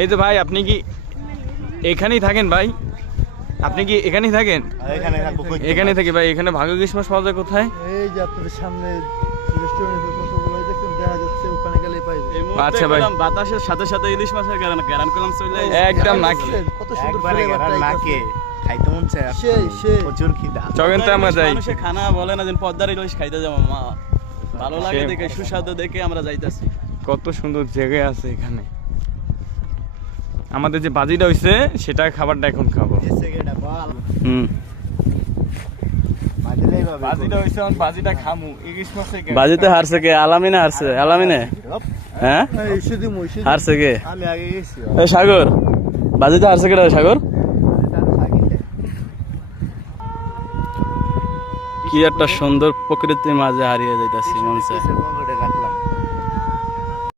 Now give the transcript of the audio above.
এই তো ভাই, আপনি কি এখানেই থাকেন ভাই? আপনি কি এখানেই থাকেন? এখানে থাকি ভাই। এখানে ভালো ইলিশ মাছ পাওয়া যায় কোথায়? এই যে আপনাদের সামনে রেস্টুরেন্টের কতগুলো দেখুন দেখা যাচ্ছে, ওখানে গেলেই পাইবে। আচ্ছা ভাই, বাতাসের সাথে সাথে ইলিশ মাছের গ্যারান করলাম চলে একদম নাকি কত সুন্দর ফ্লেভারটা নাকে খাইতে মন চায় সেই প্রচুর খিদা। চলেন তো আমরা যাই। মানুষে খানা বলে না যে পদ্মার ইলিশ খাইতে যাবো মা, ভালো লাগে দেখে, সুস্বাদু দেখে আমরা যাইতাছি। কত সুন্দর জায়গা আছে এখানে। আমাদের যে বাজিটা হইছে সেটা খাবারটা এখন খাবো। বাজিটা হইছে, এখন বাজিটা খামু। ইলিশ মাছের বাজিতে হারছে কে? আলামিনে হারছে। আলামিনে হ্যাঁ হারছে কে? আমি আগে গেছি। এই সাগর, বাজিতে হারছে কেটা? সাগর কি একটা সুন্দর প্রকৃতির মাঝে হারিয়ে যাইতাছি মনে হচ্ছে। রাখলাম